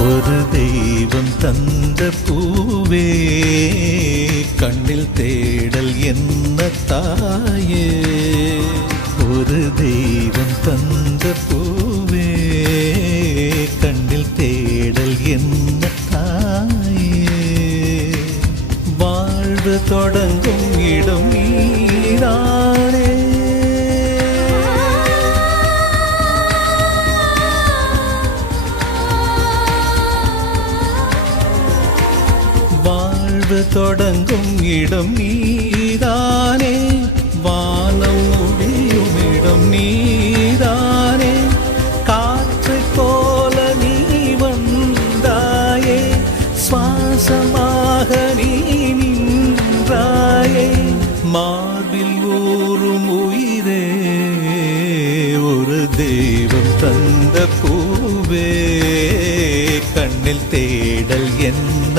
ஒரு தெய்வம் தந்த பூவே கண்ணில் தேடல் என்ன தாயே. ஒரு தெய்வம் தந்த பூவே கண்ணில் தேடல் என்ன தாயே. வாழ்வு தொடங்கும் இடம் நீதானே. வாழ்வு தொடங்கும் இடம் நீதானே. வானம் முடியும் இடம் நீதானே. காற்றைப் போல நீ வந்தாயே. சுவாசமாக நீ நின்றாயே. மார்பில் ஊறும் உயிரே ஒரு தெய்வம் தந்த பூவே கண்ணில் தேடல் என்ன